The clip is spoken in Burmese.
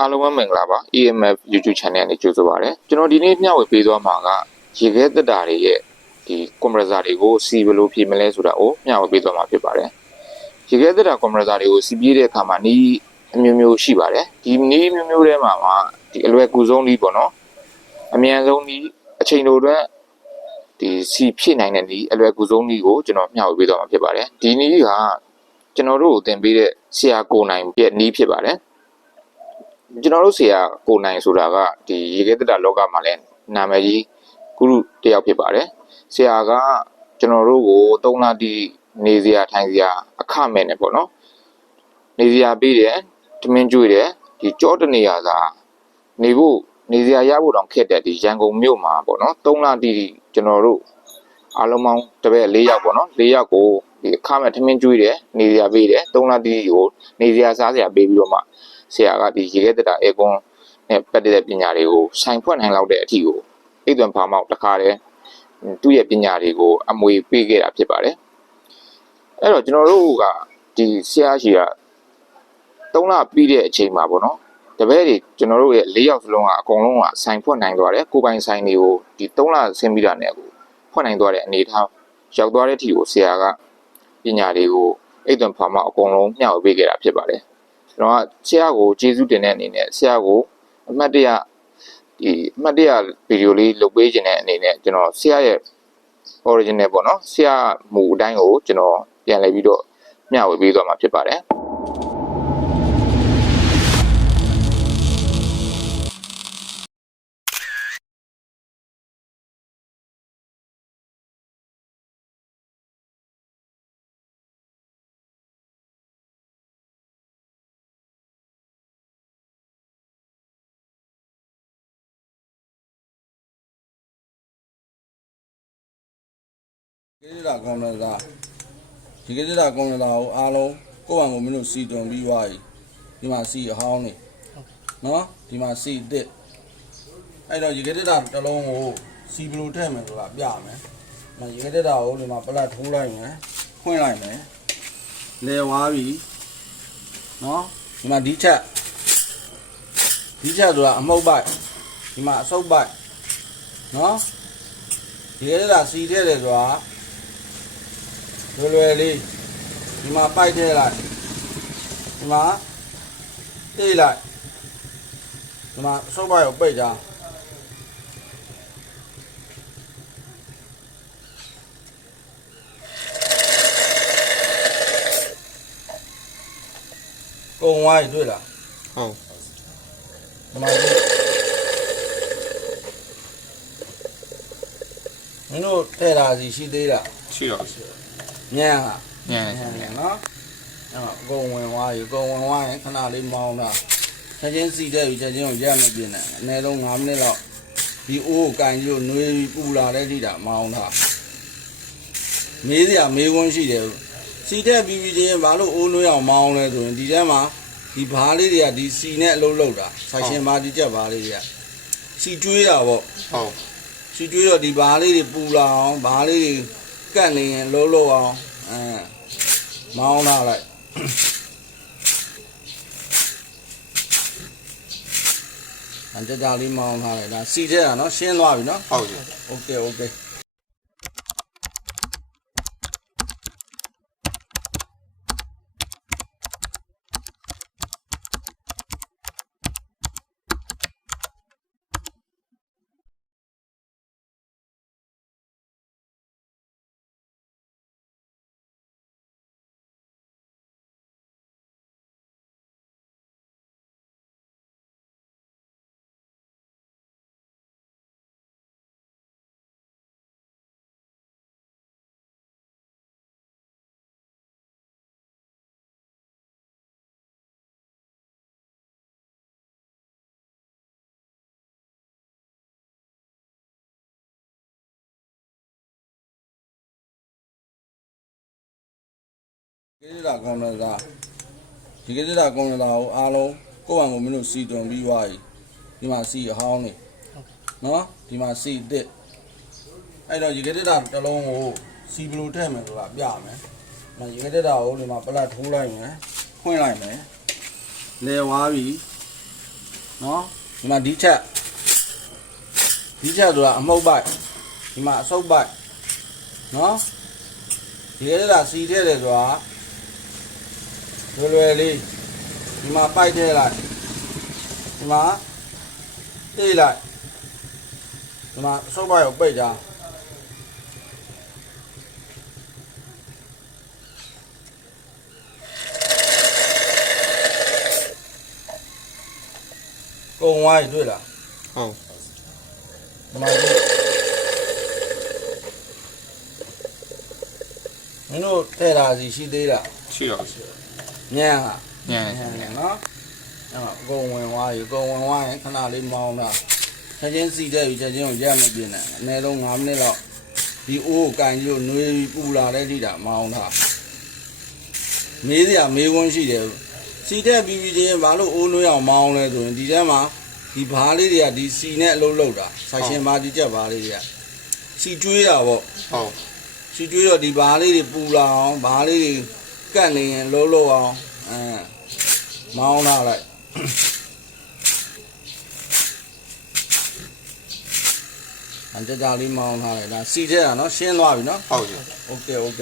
အားလုံးပဲမင်္ဂလာပါ EMF YouTube channel နဲ့ကြိုဆိုပါရစေကျွန်တော်ဒီနေ့မျှဝေပေးသွားမှာကရေခဲတက်တာတွေရဲ့ဒီ compressor တွေကိုစီဘယ်လိုဖြည့်မလဲဆိုတာကိုမျှဝေပေးသွားမှာဖြစ်ပါတယ်ရေခဲတက်တာ compressor တွေကိုစီပြေးတဲ့အခါမှာနီးအမျိုးမျိုးရှိပါတယ်ဒီနီးမျိုးမျိုးထဲမှာဒီအလွယ်ကူဆုံးနီးပေါ့နော်အမြန်ဆုံးနီးအချိန်တိုအတွက်ဒီစီဖြည့်နိုင်တဲ့နီးအလွယ်ကူဆုံးနီးကိုကျွန်တော်မျှဝေပေးသွားမှာဖြစ်ပါတယ်ဒီနီးကကျွန်တော်တို့ကိုသင်ပေးတဲ့ဆရာကိုနိုင်ရဲ့နီးဖြစ်ပါတယ်ကျွန်တော်တို့ဆရာကိုနိုင်ဆိုတာကဒီရေခဲတက်တာလောကမှာလည်းနာမည်ကြီးဂုရုတယောက်ဖြစ်ပါတယ်ဆရာကကျွန်တော်တို့ကို3လတိနေစရာထိုင်စရာအခမဲ့နဲ့ပေါ့နော်နေစရာပေးတယ်တမင်းကျွေးတယ်ဒီကြောတနေရစာနေစရာရဖို့တောင်ခက်တဲ့ဒီရန်ကုန်မြို့မှာပေါ့နော်3လတိကျွန်တော်တို့အားလုံးပေါင်းတပည့်4ယောက်ပေါ့နော်4ယောက်ကိုဒီအခမဲ့တမင်းကျွေးတယ်နေစရာပေးတယ်3လတိကိုနေစရာစားစရာပေးပြီးတော့မှဆရာကဒီရေခဲတက်တာအေကွန်နဲ့ပတ်သက်တဲ့ပညာတွေကိုဆိုင်ဖွင့်နိုင်လောက်တဲ့အထိကိုအိတ်သွန်ဖာမောက်တခါတည်းသူ့ရဲ့ပညာတွေကိုအမွေပေးခဲ့တာဖြစ်ပါတယ်အဲ့တော့ကျွန်တော်တို့ကဒီဆရာရှိက3လပြီးတဲ့အချိန်မှာပေါ့နော်တပည့်တွေကျွန်တော်တို့ရဲ့4ယောက်စလုံးကအကုန်လုံးကဆိုင်ဖွင့်နိုင်သွားတယ်ကိုပိုင်ဆိုင်တွေကိုဒီ3လဆင်းပြီးတာနဲ့ကိုဖွင့်နိုင်သွားတဲ့အနေထားရောက်သွားတဲ့အထိကိုဆရာကပညာတွေကိုအိတ်သွန်ဖာမောက်အကုန်လုံးမျှဝေပေးခဲ့တာဖြစ်ပါတယ်ကျွန်တော်ကဆရာကိုကျေးဇူးတင်တဲ့အနေနဲ့ဆရာကိုအမှတ်တရဗီဒီယိုလေးလုပ်ပေးခြင်းတဲ့အနေနဲ့ကျွန်တော်ဆရာရဲ့ original ပေါ့နော်ဆရာမူအတိုင်းကိုကျွန်တော်ပြန်လည်ပြီးတော့မျှဝေပေးသွားမှာဖြစ်ပါတယ်ဒီကနေ့ကောင်လာဒီကနေ့ကောင်လာကိုအားလုံးကိုယ့်ဘာကိုမင်းတို့စီတွန်ပြီးသွားပြီဒီမှာစီအဟောင်းနေနော်ဒီမှာစီအစ်စ်အဲ့တော့ဒီကနေ့တစ်လုံးကိုစီဘလိုထည့်မယ်ဆိုတာပြမယ်မဒီကနေ့ကိုဒီမှာပလက်ထိုးလိုက်မယ်ဖွင့်လိုက်မယ်လဲဝါပြီနော်ဒီမှာဒီချက်ဆိုတာအမှုတ်ပိုက်ဒီမှာအဆုပ်ပိုက်နော်ဒီကနေ့စီထည့်တယ်ဆိုတာလွယ်လေးဒီမှာပိုက်ထည့်လိုက်ဒီမှာတိတ်လိုက်ဒီမှာအဆုပ်ပိုက်ကိုပိတ်ကြကုံဝိုင်းတွေ့လားဟုတ်ဒီမှာမင်းတို့ထည့်တာစီရှိသေးလားရှိတော့ညံ့ဟာညံ့နော်အဲ့တော့ကုံဝင်သွားပြီကုံဝင်သွားရင်ခဏလေးမောင်းတာချက်ချင်းစီတဲ့ပြီချက်ချင်းကိုရက်မပြင်းနဲ့အနည်းဆုံး5မိနစ်လောက်ဒီအိုးကိုကန်ကြည့်လို့နှွေးပြီးပူလာတဲ့ထိတာမောင်းတာမေးစရာမေးခွန်းရှိတယ်စီတဲ့ပြီးချင်းဘာလို့အိုးနှွေးအောင်မောင်းလဲဆိုရင်ဒီထဲမှာဒီဘားလေးတွေကဒီစီနဲ့အလုပ်လုပ်တာဆိုင်ရှင်ဘာဒီချက်ဘားလေးတွေကစီကျွေးတာပေါ့ဟုတ်စီကျွေးတော့ဒီဘားလေးတွေပူလာအောင်ဘားလေးတွေကတ်နေရင်လုံးလုံးအောင်မောင်းလာလိုက်ကြကြလေးမောင်းထားလိုက်ဒါစီထဲတာနော်ရှင်းသွားပြီနော်ဟုတ်ပြီโอเคဒီကနေ့ကောင်လာဒီကနေ့ကောင်လာကိုအားလုံးကိုယ့်ဘာကိုမင်းတို့စီတွန်ပြီးသွားပြီဒီမှာစီအဟောင်းနေနော်ဒီမှာစီအစ်စ်အဲ့တော့ဒီကနေ့တစ်လုံးကိုစီဘလိုထည့်မယ်ဆိုတာပြမယ်မဒီကနေ့ကိုဒီမှာပလက်ထိုးလိုက်မယ်ဖွင့်လိုက်မယ်လဲဝါပြီ နော်ဒီမှာဒီချက်ဆိုတာအမှုတ်ပိုက်ဒီမှာအဆုပ်ပိုက်နော်ဒီရဲတာစီထည့်တယ်ဆိုတာလွယ်လေးဒီမှာပိုက်ထည့်လိုက်ဒီမှာတိတ်လိုက်ဒီမှာအဆုပ်ပိုက်ကိုပိတ်ကြကုံဝိုင်းတွေ့လား ဟုတ် ဒီမှာမင်းတို့ထဲတာစီရှိသေးလား ရှိတော့ရှိ ညံ့ဟာ ညံ့ နော်အဲ့တော့ကုံဝင်သွားပြီကုံဝင်သွားရင်ခဏလေးမောင်းတာချက်ချင်းစီတဲ့ပြီချက်ချင်းကိုရက်မပြင်းနဲ့အနည်းဆုံး9မိနစ်လောက်ဒီအိုးကိုကန်ကြီးလို့နှွေးပြီးပူလာတဲ့ထိတာမောင်းတာမေးစရာမေးခွန်းရှိတယ်စီတဲ့ပြီးချင်းဘာလို့အိုးနှွေးအောင်မောင်းလဲဆိုရင်ဒီထဲမှာဒီဘားလေးတွေကဒီစီနဲ့အလုပ်လုပ်တာဆိုင်ရှင်ဘာဒီချက်ဘားလေးတွေကစီကျွေးတာပေါ့ ဟုတ် စီကျွေးတော့ဒီဘားလေးတွေပူလာအောင်ဘားလေးတွေကတ်နေရင်လုံးလုံးအောင်မောင်းလာလိုက်အန်တကြလေးမောင်းထားလိုက်ဒါစီထဲတာနော်ရှင်းသွားပြီနော် ဟုတ်ပြီ โอเค